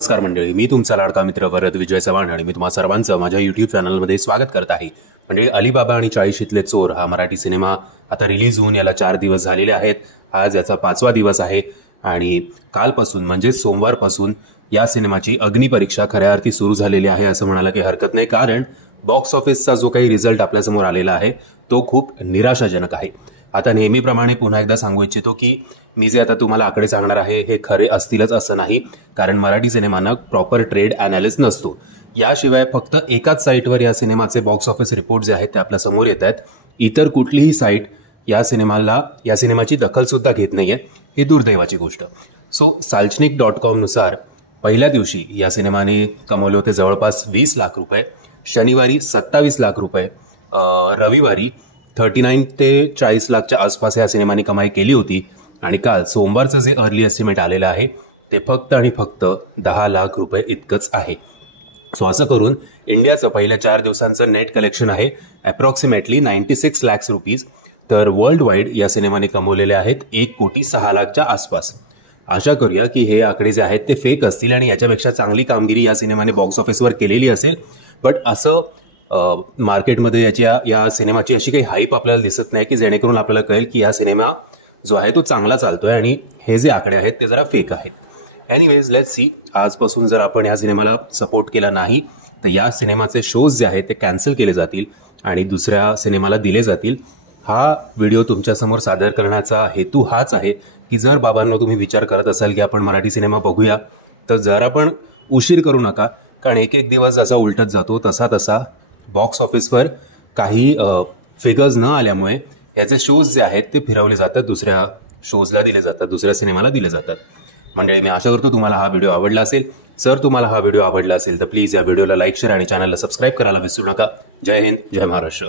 नमस्कार मंडळी, मी तुमचा लाडका मित्र वरद विजय चव्हाण आणि मी तुम्हा सर्वांचं माझ्या युट्यूब चॅनलमध्ये स्वागत करत आहे. मंडळी, अलीबाबा आणि 40शीतले चोर हा मराठी सिनेमा आता रिलीज होऊन याला 4 दिवस झालेले आहेत. आज याचा 5वा दिवस आहे आणि कालपासून म्हणजे सोमवारपासून या सिनेमाची अग्निपरीक्षा खऱ्या अर्थी सुरू झालेली आहे असं म्हणायला काही हरकत नाही, कारण बॉक्स ऑफिसचा जो काही रिझल्ट आपल्यासमोर आलेला आहे तो खूप निराशाजनक आहे. आता नेहमीप्रमाणे पुन्हा एकदा सांगू इच्छितो की मी जे आता तुम्हाला आकडे सांगणार आहे हे खरे असतीलच असं नाही, कारण मराठी सिनेमानं प्रॉपर ट्रेड अनालिस्ट नसतो. याशिवाय फक्त एकाच साईटवर या सिनेमाचे बॉक्स ऑफिस रिपोर्ट जे आहेत ते आपल्या समोर येत आहेत. इतर कुठलीही साईट या सिनेमाची दखल सुद्धा घेत नाहीये. ही दुर्दैवाची गोष्ट. सो salchnik.com नुसार पहिल्या दिवशी या सिनेमाने कमवले होते जवळपास 20 लाख रुपये, शनिवारी 27 लाख रुपये, रविवारी 39 ते 40 लाखच्या आसपास या सिनेमाने कमाई केली होती आणि काल सोमवारचं जे अर्ली एस्टिमेट आलेलं आहे ते फक्त आणि फक्त 10 लाख रुपये इतकंच आहे. सो असं करून इंडियाचं पहिल्या 4 दिवसांचं नेट कलेक्शन आहे अप्रॉक्सिमेटली 96 लाख रुपीज, तर वर्ल्ड वाईड या सिनेमाने कमवलेले आहेत 1,06,00,000च्या आसपास. आशा करूया की हे आकडे जे आहेत ते फेक असतील आणि याच्यापेक्षा चांगली कामगिरी या सिनेमाने बॉक्स ऑफिसवर केलेली असेल. बट असं मार्केटमध्ये या सिनेमाची अशी काही हाईप आपल्याला दिसत नाही की जेणेकरून आपल्याला कळेल की हा सिनेमा जो आहे तो चांगला चालतोय आणि हे जे आकडे आहेत ते जरा फेक आहेत. Anyways, let's see. आजपासून जर आपण या सिनेमाला सपोर्ट केला नाही तर या सिनेमाचे शोज जे आहेत ते कॅन्सल केले जातील आणि दुसऱ्या सिनेमाला दिले जातील. हा व्हिडिओ तुमच्यासमोर सादर करण्याचा हेतू हाच आहे की जर बाबांनो तुम्ही विचार करत असाल की आपण मराठी सिनेमा बघूया तर जरा पण उशीर करू नका, कारण एक एक दिवस जसा उलटत जातो तसा बॉक्स ऑफिसवर काही फिगर्स न आल्यामुळे याचे शोज जे आहेत ते फिरवले जातात, दुसऱ्या शोजला दिले जातात, दुसऱ्या सिनेमाला दिले जातात. मंडळी, मी आशा करतो तुम्हाला हा व्हिडिओ आवडला असेल. जर तुम्हाला हा व्हिडिओ आवडला असेल तर प्लीज या व्हिडिओला लाईक, शेअर आणि चॅनलला सबस्क्राईब करायला विसरू नका. जय हिंद, जय महाराष्ट्र.